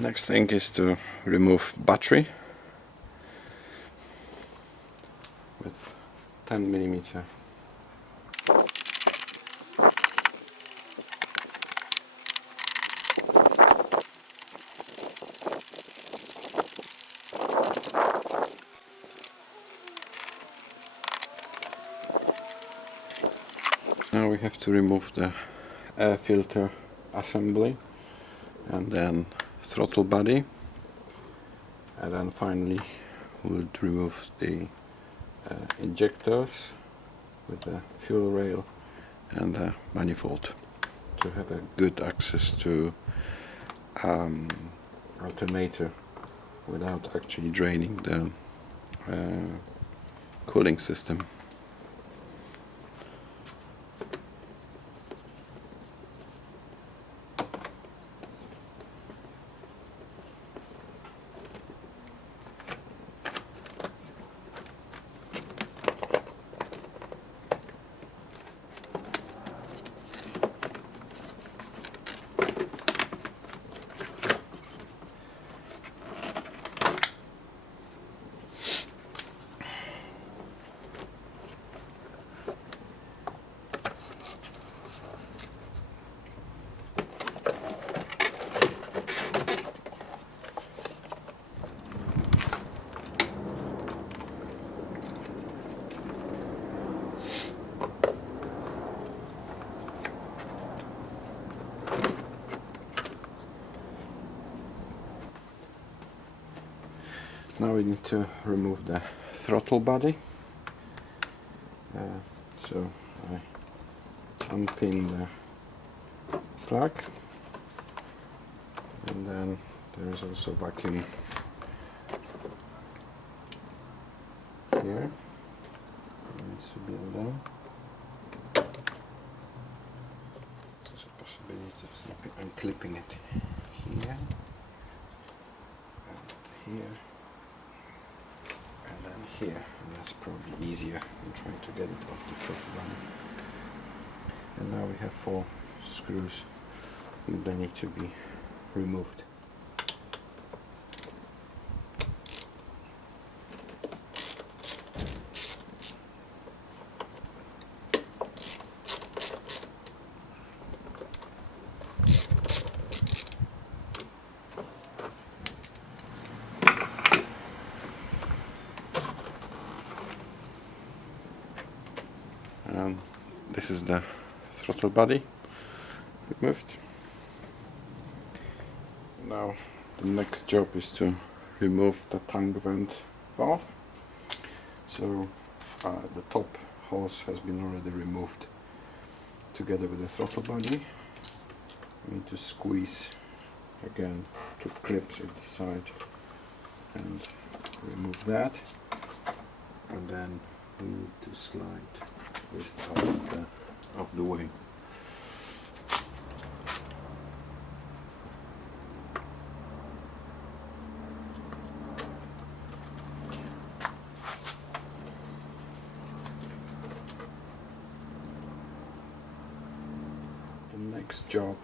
Next thing is to remove battery with 10 mm. Now we have to remove the air filter assembly, and then throttle body, and then finally we'll remove the injectors with the fuel rail and the manifold to have a good access to alternator without actually draining the cooling system. Now we need to remove the throttle body. So I unpin the plug, and then there is also vacuum here. It needs to be undone. There's a possibility of slipping and clipping it here and here. And then here, and that's probably easier than trying to get it off the throttle body. And now we have 4 screws, and they need to be removed. This is the throttle body removed. Now the next job is to remove the tank vent valve. So the top hose has been already removed together with the throttle body. We need to squeeze again 2 clips at the side and remove that, and then we need to slide this out of the way. The next job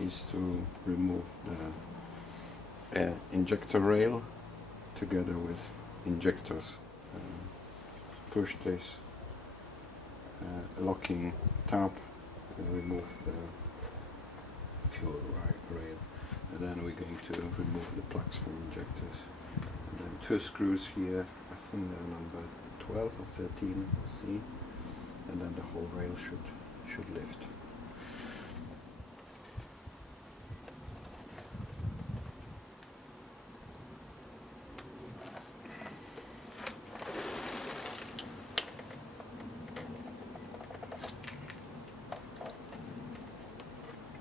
is to remove the injector rail together with injectors. Push this locking tab and remove the fuel rail, and then we're going to remove the plugs from injectors, and then 2 screws here, I think they're number 12 or 13 C, and then the whole rail should lift.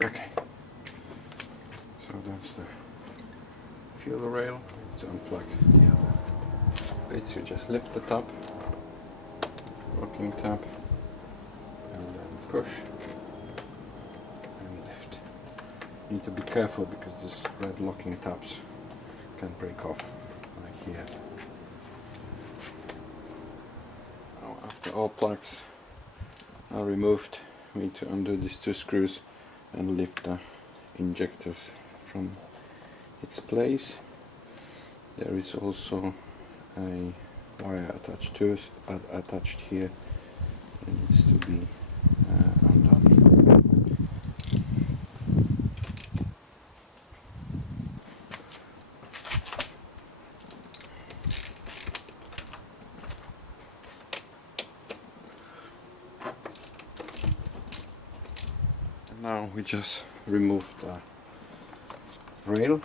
Okay, so that's the fuel rail. To unplug the other bits, you just lift the top, locking tab, and then push and lift. You need to be careful because these red locking tabs can break off, like here. Now, after all plugs are removed, we need to undo these 2 screws and lift the injectors from its place. There is also a wire attached to attached here. It needs to be undone. And now we just remove the rail.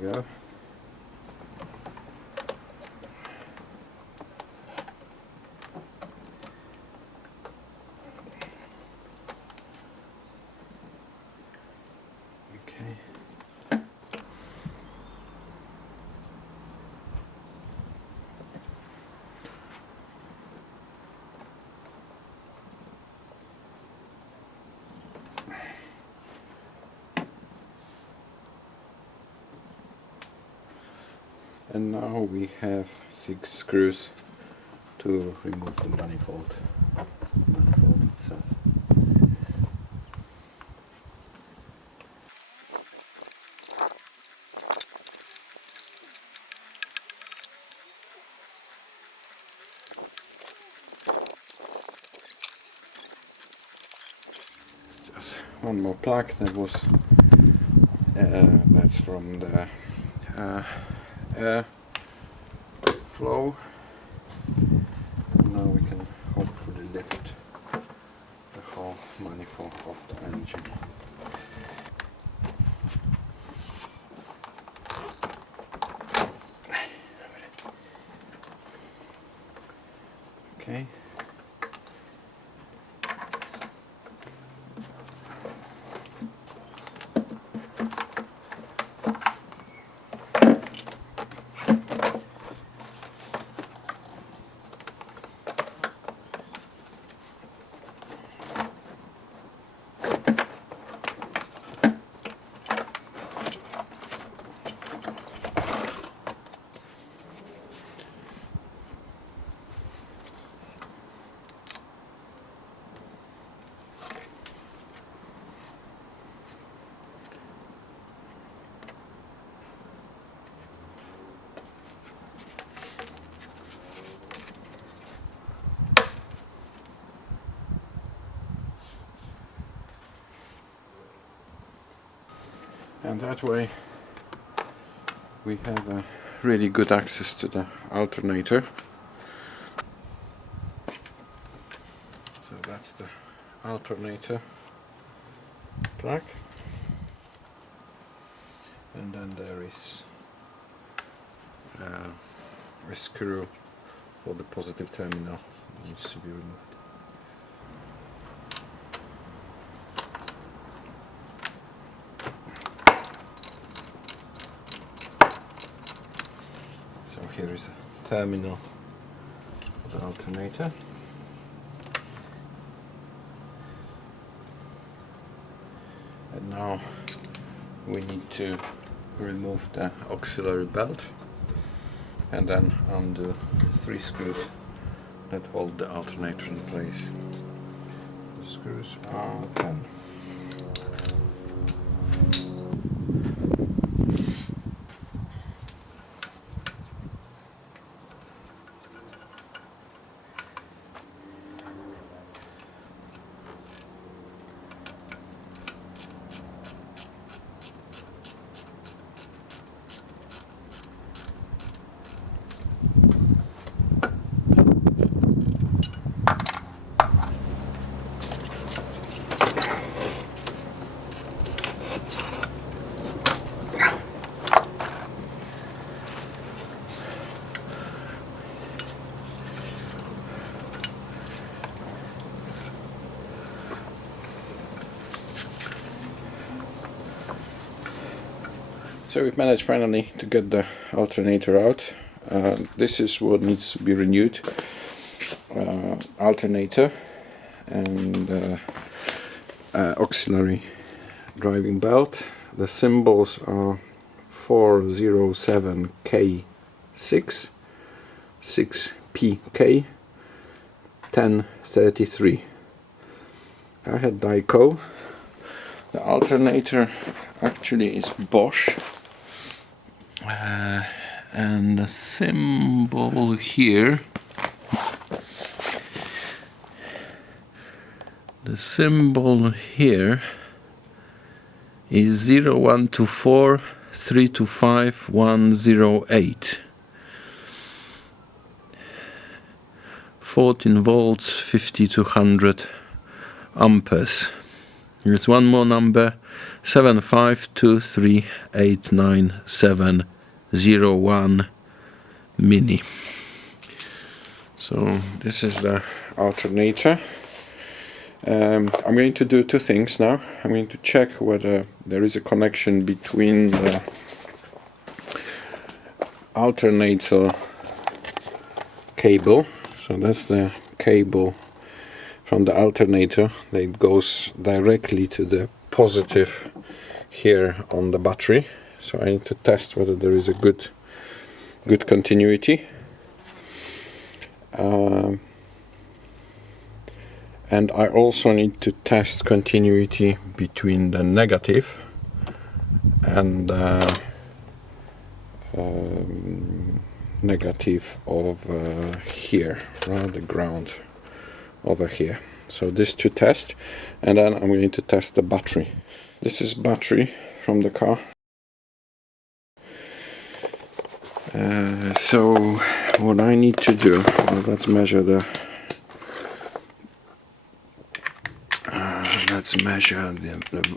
There we go. And now we have 6 screws to remove the manifold itself. It's just one more plug that was that's from the air flow. Now we can hopefully lift the whole manifold of the engine. Okay. And that way we have a really good access to the alternator. So that's the alternator plug, and then there is a screw for the positive terminal that needs to be removed. So here is a terminal for the alternator. And now we need to remove the auxiliary belt and then undo 3 screws that hold the alternator in place. The screws are 10. So we've managed finally to get the alternator out. This is what needs to be renewed. Alternator and auxiliary driving belt. The symbols are 407K6, 6PK, 1033. I had Dico. The alternator actually is Bosch, and the symbol here, is 0124 325 108. 14 volts, 5200 amperes. Here's one more number, 7523897001 MINI. So this is the alternator. I'm going to do two things now. I'm going to check whether there is a connection between the alternator cable. So that's the cable from the alternator that goes directly to the positive here on the battery. So I need to test whether there is a good continuity. And I also need to test continuity between the negative and negative of here, around the ground over here. So this to test, and then I'm going to test the battery. This is battery from the car. So what I need to do, well, let's measure the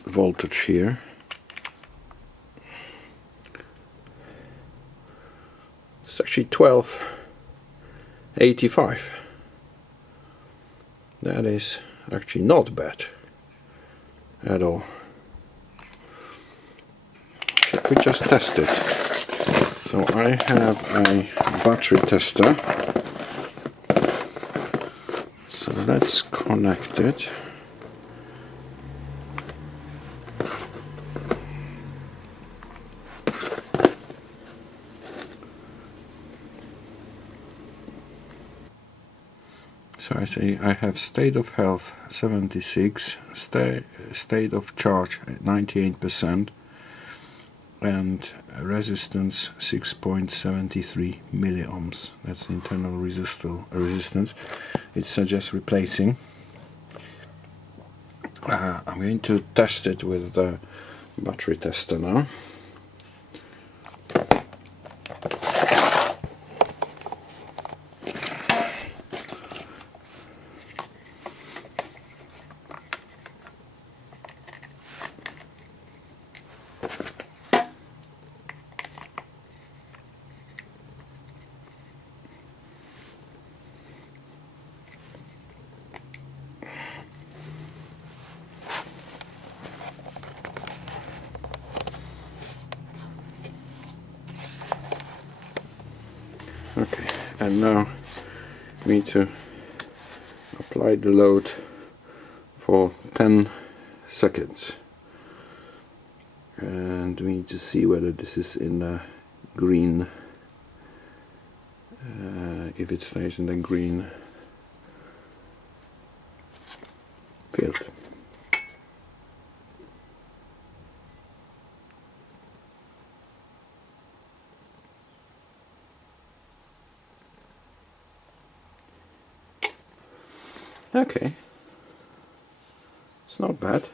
voltage here. It's actually 1285. That is actually not bad at all. Should we just test it? So I have a battery tester. So let's connect it. So I say I have state of health 76, state of charge 98%, and resistance 6.73 milliohms. That's the internal resistance. It suggests replacing. I'm going to test it with the battery tester now. Okay, and now we need to apply the load for 10 seconds, and we need to see whether this is in the green. If it stays in the green field. Okay, it's not bad.